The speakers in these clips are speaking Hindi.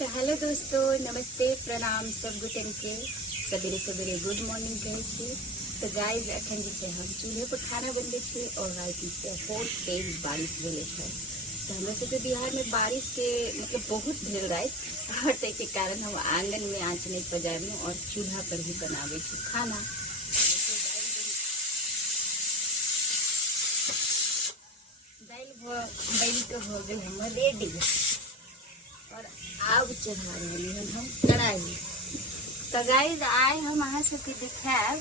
तो हेलो दोस्तों, नमस्ते, प्रणाम, सब गुटन के सवेरे सवेरे गुड मॉर्निंग कहै छी। तो गाइज अखन जे छै हम चूल्हे पर खाना बनबै छी और रात में बहुत तेज बारिश भेलै छै। तो हमरा सबके बिहार में बारिश के मतलब बहुत भेल रात और ताहि के कारण हम आंगन में आँच नहीं पजारलहुँ और चूल्हा पर ही बनाबै छी खाना। दालि बनि के हो गई हमर रेडी और आब चढ़ा रही है हम कढ़ाई। तो गाइज आइ हम अहाँ सबके देखायब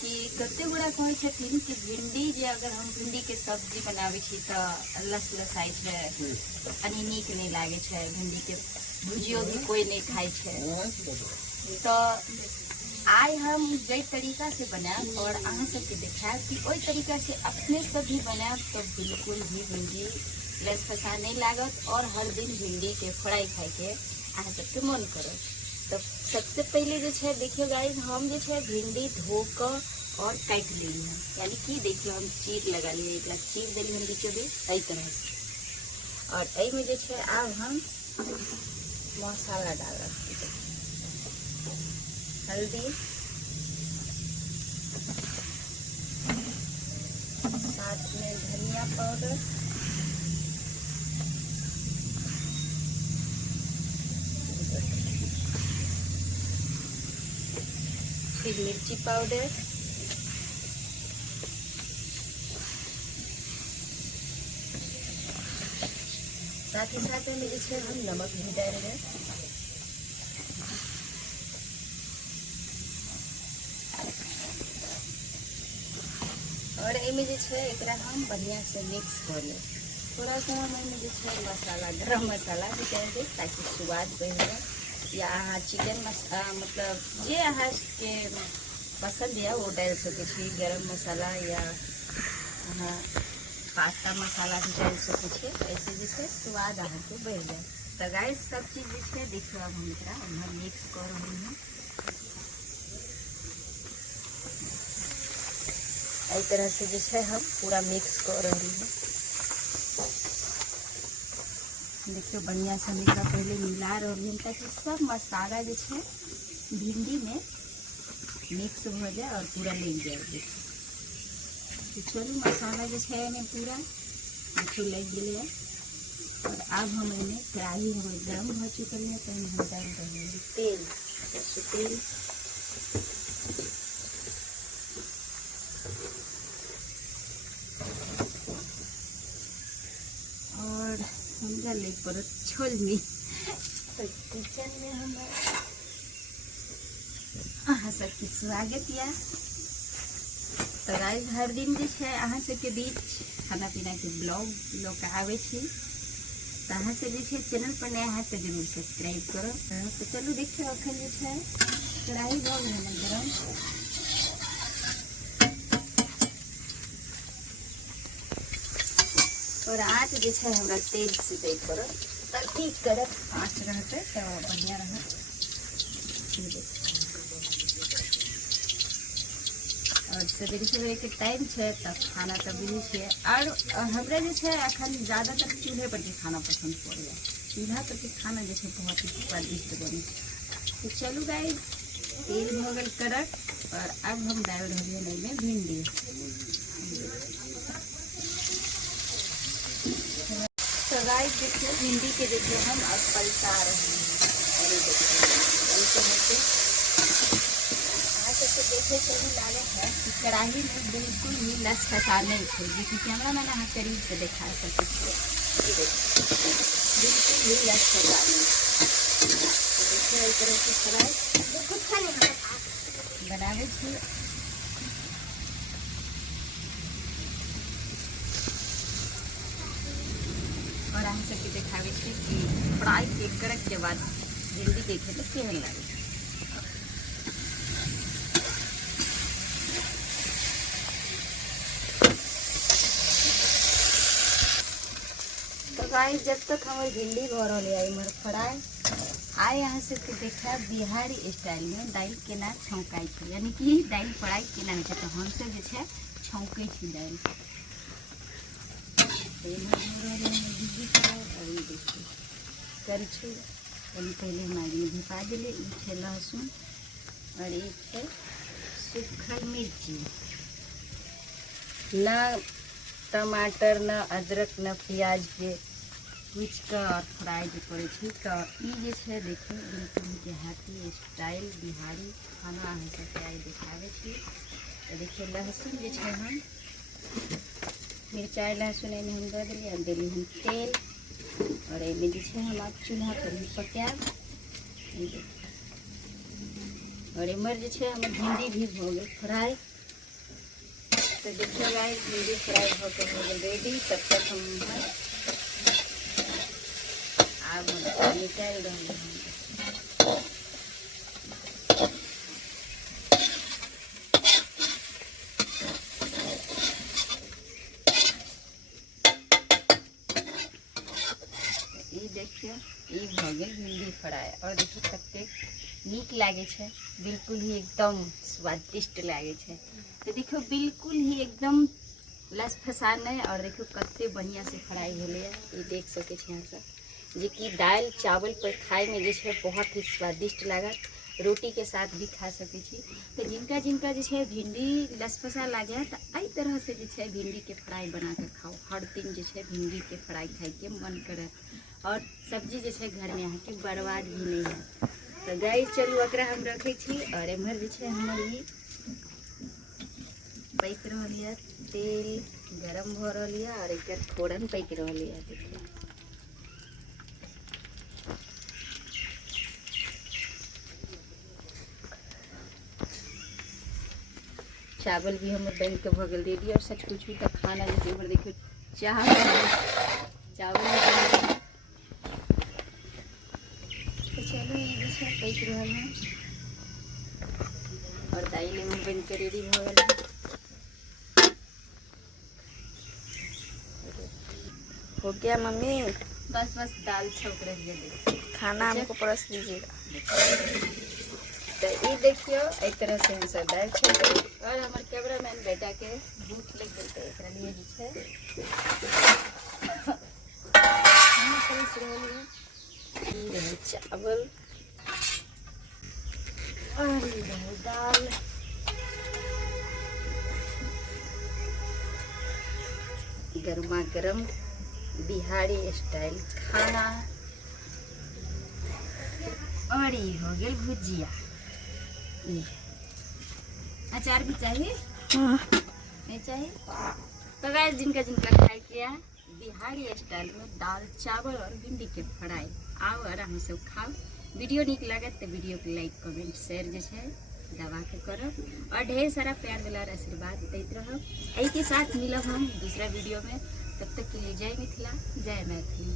कि कते गोरा कहै छथिन कि भिंडी जे अगर हम भिंडी के सब्जी बनाबै छी तो लस लसाइ छै, अनि नीक नहीं लागे छै, भिंडी के भुजियो भी कोई नहीं खाइ छै। तो आइ हम जे तरीका से बनायब और अहाँ सबके देखायब कि ओहि तरीका से अपने से भी बनायब तो बिल्कुल भी भिंडी लस फसा नहीं लागत और हर दिन भिंडी के फ्राई खाए के अहाँ सबके मन करत। तो सबसे पहले जो है देखियो गाइज हम जो है भिंडी धो कर और काट ली है, यानी कि देखियो हम चीर लगा लिए, एक चीर दिली हम बीचों बीच सही तरह से। और यही में जो है अब हम मसाला डाल हल्दी, साथ में धनिया पाउडर, फिर मिर्ची पाउडर, साथ ही साथ में जो हम नमक भी डाल रहे हैं। और एमें जो है एकरा हम बढ़िया से मिक्स कर ले। थोड़ा सा हम एमें जो है मसाला, गरम मसाला भी डाल दे ताकि स्वाद बढ़ जाए। या अहाँ चिकन मतलब जे अहाँ के पसंद है वो डाल सके छी, गरम मसाला या अहाँ पास्ता मसाला भी डाल सके छी। ऐसे जैसे स्वाद अहाँ के बढ़ जाए। तो गाइस सब चीज जो है देखियो अब हम एकरा मिक्स कर रही हूँ। इस तरह से जो है हम पूरा मिक्स कर रही हूँ। देखियो बढ़िया से हम एकरा पहले मिला रही हूँ ताकि सब मसाला जो है भिंडी में मिक्स हो जाए और पूरा लग जाए। देखिए चलो मसाला जो है इन्हें पूरा देखिए लग गया। और अब हम इन्हें कढ़ाई में गर्म हो चुकल है तो हम डाल रहे हैं तेल, तेल और हम डाले पर छोलनी। तो किचन में हम अहाँ सबके स्वागत या। तो गाइस हर दिन जो है अहाँ सबके बीच खाना पीना के ब्लॉग आवे छी। तो अहाँ से जो है चैनल पर नया है तो जरूर सब्सक्राइब करो। तो चलो देखिए अखन जो है कढ़ाई हो गई है गरम। और आँच जो है हमरा तेज से दे करो ताकि कड़क आँच रहते तो बढ़िया रहे। और सवेरे सवेरे के टाइम है तब खाना तो भी है। और हमरा जो है अखन ज़्यादातर चूल्हे पर के खाना पसंद पड़े। चूल्हा पर के खाना जो है बहुत ही स्वादिष्ट बने। तो चलो गाइस तेल हो गल कड़क और अब हम डाल रही है में भिंडी। तो गाइस देखिए भिंडी के देखिए हम अब पलटा रहे हैं। और ये देखिए देखे सही लागे है कि कढ़ाई में बिल्कुल ही लस फसा नहीं छोड़ी, क्योंकि कैमरा मैंने यहाँ करीब से देखा सकते बिल्कुल ही लस फसा नहीं। देखिए इस तरह से कढ़ाई बनावे छी। और हम सबके देखावे छी कि फ्राई के करक के बाद भिंडी देखे तो केहन लगे। तो गाइस जब तक हमारी भिंडी भरल है इमर फ्राई आए यहाँ से देखा बिहारी स्टाइल में दाल केना छौंकाई छै, यानी कि दाल फ्राई केना होय छै। तो हम सब जे छै छौंकै छी दाल। करछुल पहले हम आगे में धिपा दिले। ई है लहसुन और एक है सूखल मिर्ची। ना टमाटर, ना अदरक, ना प्याज के कुछ का और फ्राई जो करे छी। तो ये है देखिए बिल्कुल देहाती स्टाइल बिहारी खाना है सबके आई दिखावे छी। तो देखिए लहसुन जो है हम मिरचाई लहसुन में हम दे दिली और दिली हम तेल और एमें जो है हम आप चूल्हा पर ही पकाब। और इमर जो है हम भिंडी भी हो गए फ्राई। तो देखिए गाइस भिंडी फ्राई होकर हो गए रेडी। तब तक हम निकाल रहे हैं। ये देखिए ये भ गए भिंडी फ्राई। और देखिए कते नीक लागे छे, बिल्कुल ही एकदम स्वादिष्ट लागे छे। तो देखो बिल्कुल ही एकदम लसफसा नहीं। और देखो कते बढ़िया से फ्राई होले। ये देख सके छे यहाँ से जे कि दाल चावल पर खाए में जो है बहुत ही स्वादिष्ट लागत। रोटी के साथ भी खा सके छी। तो जिनका जिनका जो है भिंडी लसफसा लागे तो आई तरह से जो है भिंडी के फ्राई बना के खाओ। हर दिन जो है भिंडी के फ्राई खाए के मन करे। और सब्जी जो है घर में यहाँ के बर्बाद भी नहीं है। तो गाइस चलू एकरा हम रखे छी। और एमहर जो है हमर ये पैक रहा तेल गरम हो रहा और एक फोरन पैक रहा। देखिए चावल भी हम बैंक के भगल दे दिए। और सच कुछ भी तक खाना जैसे ऊपर देखिए चावल तो चलो ये भी सब पैक रहा है। और दाल में बन के रेडी हो गया। हो गया मम्मी? बस दाल छौक रही है। देखिए खाना हमको परस दीजिएगा। तो ये देखियो एक तरह से हम सब दाल छौक। और हमारे कैमरामैन बेटा के भूख लग गई तो एक लिए जो है चावल और दाल। गर्मा गर्म बिहारी स्टाइल खाना। और ये हो गया भुजिया। अचार भी चाहिए? नहीं चाहिए? तो गाइस जिनका जिनका खाए किया बिहारी स्टाइल में दाल चावल और भिंडी के फ्राई आओ और हम सब खाओ। वीडियो निक लगे तो वीडियो को लाइक कमेंट शेयर जो है दबा के करब। और ढेर सारा प्यार दुलार आशीर्वाद देते रहो। यही के साथ मिलब हम दूसरा वीडियो में। तब तक के लिए जय मिथिला जय मैथिली।